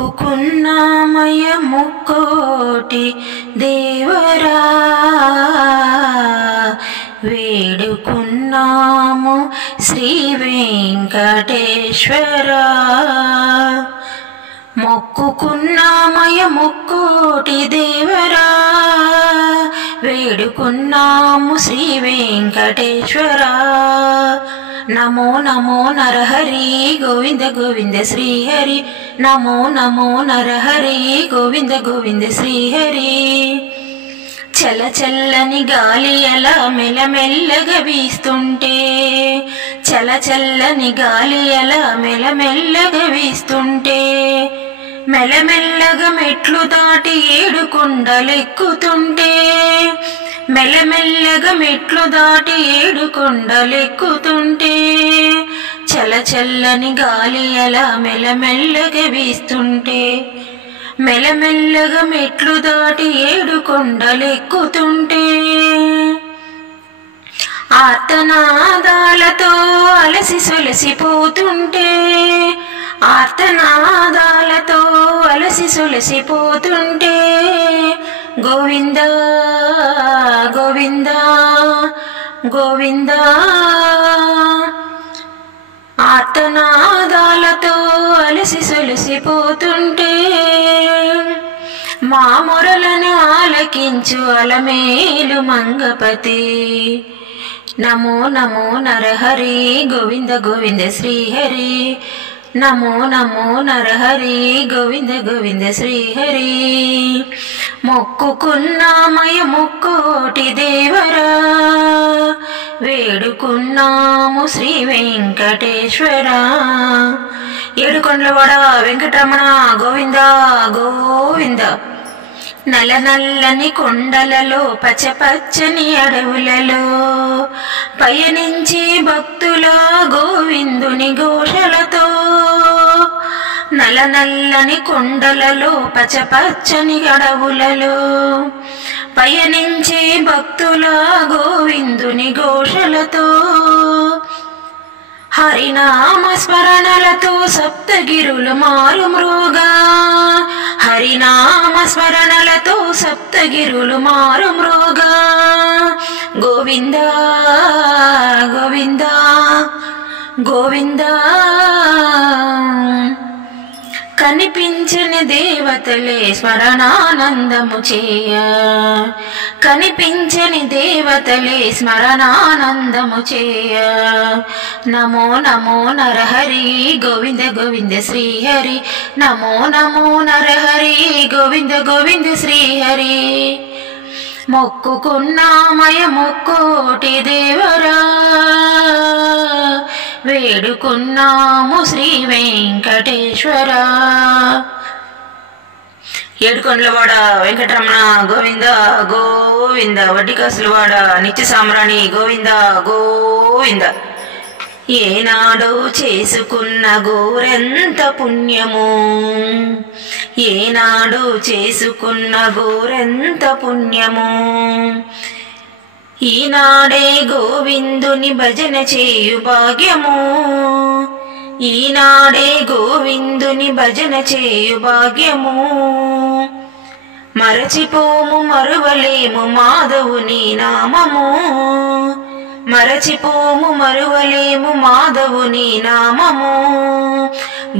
మొక్కుకున్నామయ ముక్కోటి దేవరా వేడుకున్నాము శ్రీ వెంకటేశ్వరా మొక్కుకున్నామయ ముక్కోటి దేవరా వేడుకున్నాము శ్రీ వెంకటేశ్వరా నమో నమో నరహరి గోవింద గోవింద శ్రీహరి నమో నమో నరహరి గోవింద గోవింద శ్రీహరి చల చల్లని గాలి అలా మెల్లమెల్లగా వీస్తుంటే చల చల్లని గాలి అలా మెల్లమెల్లగా వీస్తుంటే మెల్లమెల్లగా మెట్లు దాటి 7 కొండలెక్కుతుంటే మెల్లమెల్లగా మెట్లు దాటి 7 కొండలెక్కుతుంటే చల చల్లని గాలి అలా మెల్లమెల్లగా వీస్తుంటే మెల్లమెల్లగా మెట్లు దాటి 7 కొండలెక్కుతుంటే ఆర్తనాదాలతో అలసి సొలసిపోతుంటే ఆర్తనాదాలతో అలసి సొలసిపోతుంటే గోవింద గోవింద గోవింద ఆర్తనాదాలతో అలసి సొలసిపోతుంటే మా మొరలను ఆలకించు అలమేలు మంగపతి నమో నమో నరహరి గోవింద గోవింద శ్రీహరి నమో నమో నరహరి గోవింద గోవింద శ్రీహరి మొక్కుకున్నామయ ముక్కోటి దేవరా వేడుకున్నాము శ్రీ వెంకటేశ్వరా ఏడుకొండలవాడ వెంకటరమణ గోవింద గోవింద నల్ల నల్లని కొండలలో పచ్చపచ్చని అడవులలో పయనించి భక్తుల గోవిందుని ఘోషలతో నల్ల నల్లని కొండలలో పచ్చపచ్చని అడవులలో పయనించి భక్తుల గోవిందుని ఘోషలతో హరినామ స్మరణలతో సప్తగిరులు మారుమ్రోగా హరినామ స్మరణలతో సప్తగిరులు మారుమ్రోగా గోవింద గోవింద గోవింద కనిపించని దేవతలే స్మరణానందము చేయ కనిపించని దేవతలే స్మరణానందము చేయ నమో నమో నరహరి గోవింద గోవింద శ్రీహరి నమో నమో నరహరి గోవింద గోవింద శ్రీహరి మొక్కుకున్నామయ ముక్కోటి దేవరా వేడుకున్నాము శ్రీ వెంకటేశ్వరా ఏడుకొండలవాడ వెంకటరమణ గోవింద గోవింద వడ్డికాసులవాడ నిత్య సామ్రాణి గోవింద గోవింద ఏనాడో చేసుకున్న గోరెంత పుణ్యము ఏనాడో చేసుకున్న గోరెంత పుణ్యము ఈనాడే గోవిందుని భజన చేయు భాగ్యము ఈనాడే గోవిందుని భజన చేయు భాగ్యము మరచిపోము మరువలేము మాధవుని నామము మరచిపోము మరువలేము మాధవుని నామము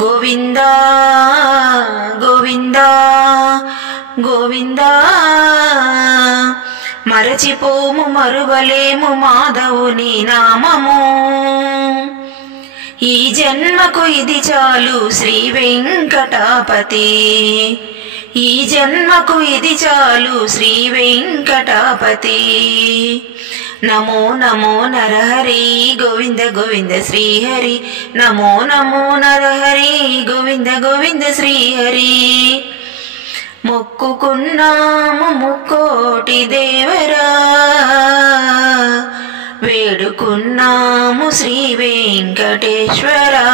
గోవింద గోవింద గోవింద మరచిపోము మరువలేము మాధవుని నామము ఈ జన్మకు ఇది చాలు శ్రీ వెంకటాపతి ఈ జన్మకు ఇది చాలు శ్రీ వెంకటాపతి నమో నమో నరహరి గోవింద గోవింద శ్రీహరి నమో నమో నరహరి గోవింద గోవింద శ్రీహరి మొక్కుకున్నాము ముక్కోటి దేవరా వేడుకున్నాము శ్రీ వెంకటేశ్వరా।